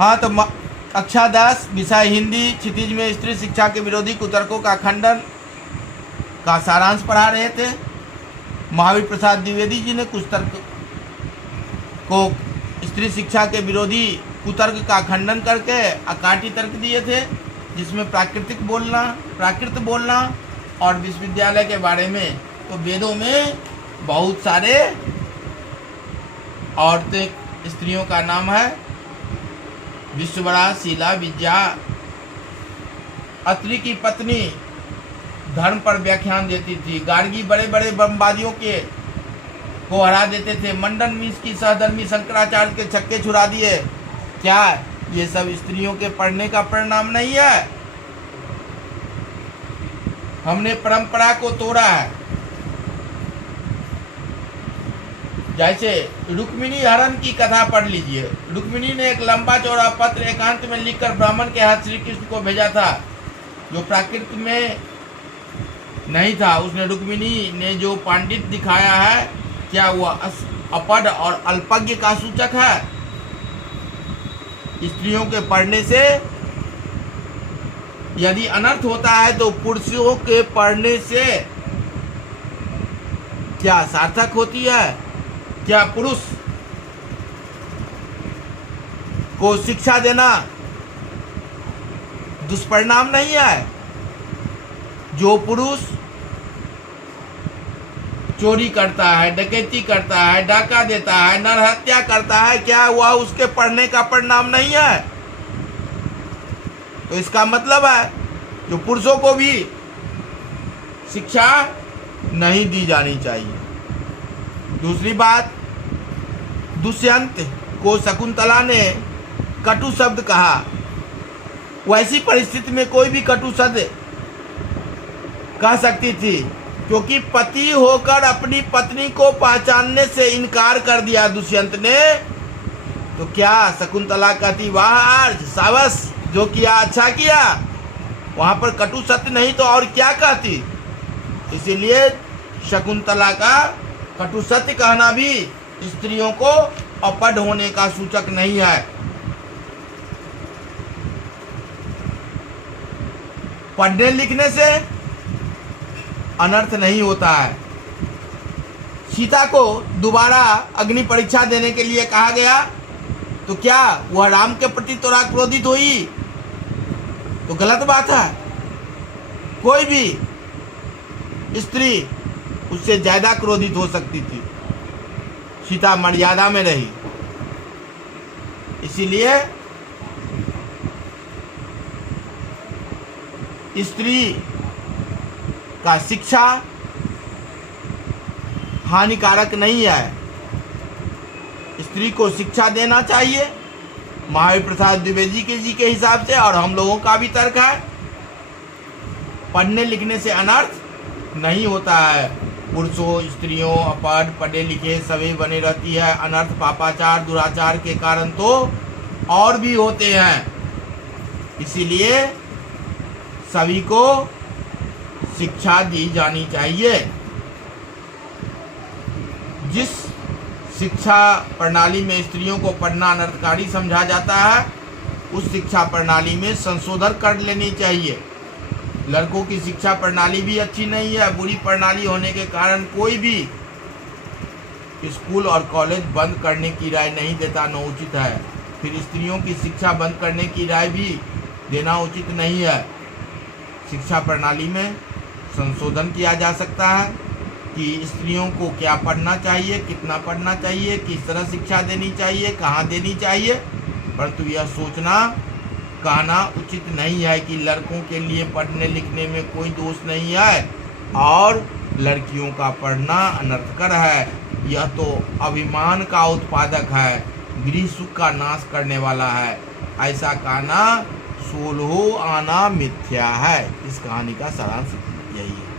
हाँ, तो कक्षा 10 विषय हिंदी क्षितिज में स्त्री शिक्षा के विरोधी कुतर्कों का खंडन का सारांश पढ़ा रहे थे। महावीर प्रसाद द्विवेदी जी ने कुछ तर्क को स्त्री शिक्षा के विरोधी कुतर्क का खंडन करके अकाटी तर्क दिए थे, जिसमें प्राकृत बोलना और विश्वविद्यालय के बारे में। तो वेदों में बहुत सारे औरतें स्त्रियों का नाम है। विश्ववरा, शीला, विद्या, अत्रि की पत्नी धर्म पर व्याख्यान देती थी। गार्गी बड़े बड़े ब्रह्मवादियों को हरा देते थे। मंडन मिश्र की सहधर्मी शंकराचार्य के छक्के छुड़ा दिए। क्या ये सब स्त्रियों के पढ़ने का परिणाम नहीं है? हमने परंपरा को तोड़ा है। जैसे रुक्मिणी हरण की कथा पढ़ लीजिए। रुक्मिणी ने एक लंबा चौड़ा पत्र एकांत में लिखकर ब्राह्मण के हाथ श्री कृष्ण को भेजा था, जो प्राकृत में नहीं था। उसने रुक्मिणी ने जो पांडित दिखाया है, क्या वह अपढ़ और अल्पज्ञ का सूचक है? स्त्रियों के पढ़ने से यदि अनर्थ होता है तो पुरुषों के पढ़ने से क्या सार्थक होती है? क्या पुरुष को शिक्षा देना दुष्परिणाम नहीं है? जो पुरुष चोरी करता है, डकैती करता है, डाका देता है, नरहत्या करता है, क्या वह उसके पढ़ने का परिणाम नहीं है? तो इसका मतलब है जो पुरुषों को भी शिक्षा नहीं दी जानी चाहिए। दूसरी बात, दुष्यंत को शकुंतला ने कटु शब्द कहा। वैसी परिस्थिति में कोई भी कटु शब्द कह सकती थी, क्योंकि पति होकर अपनी पत्नी को पहचानने से इनकार कर दिया दुष्यंत ने। तो क्या शकुंतला कहती वाह आर्ज सावस, जो किया अच्छा किया? वहां पर कटु सत्य नहीं तो और क्या कहती? इसीलिए शकुंतला का कटु सत्य कहना भी स्त्रियों को अपढ़ होने का सूचक नहीं है। पढ़ने लिखने से अनर्थ नहीं होता है। सीता को दोबारा अग्नि परीक्षा देने के लिए कहा गया, तो क्या वह राम के प्रति थोड़ा क्रोधित हुई? तो गलत बात है। कोई भी स्त्री उससे ज्यादा क्रोधित हो सकती थी। सीता मर्यादा में रही। इसीलिए स्त्री का शिक्षा हानिकारक नहीं है। स्त्री को शिक्षा देना चाहिए। महावीर प्रसाद द्विवेदी जी के हिसाब से, और हम लोगों का भी तर्क है, पढ़ने लिखने से अनर्थ नहीं होता है। पुरुषों स्त्रियों अपढ़ पढ़े लिखे सभी बने रहती है। अनर्थ पापाचार दुराचार के कारण तो और भी होते हैं। इसीलिए सभी को शिक्षा दी जानी चाहिए। जिस शिक्षा प्रणाली में स्त्रियों को पढ़ना अनर्थकारी समझा जाता है, उस शिक्षा प्रणाली में संशोधन कर लेनी चाहिए। लड़कों की शिक्षा प्रणाली भी अच्छी नहीं है। बुरी प्रणाली होने के कारण कोई भी स्कूल और कॉलेज बंद करने की राय नहीं देता, न उचित है। फिर स्त्रियों की शिक्षा बंद करने की राय भी देना उचित नहीं है। शिक्षा प्रणाली में संशोधन किया जा सकता है कि स्त्रियों को क्या पढ़ना चाहिए, कितना पढ़ना चाहिए, किस तरह शिक्षा देनी चाहिए, कहाँ देनी चाहिए। परंतु यह सोचना कहना उचित नहीं है कि लड़कों के लिए पढ़ने लिखने में कोई दोष नहीं है और लड़कियों का पढ़ना अनर्थकर है। यह तो अभिमान का उत्पादक है, गृह सुख का नाश करने वाला है। ऐसा कहना सोलहो आना मिथ्या है। इस कहानी का सारांश यही है।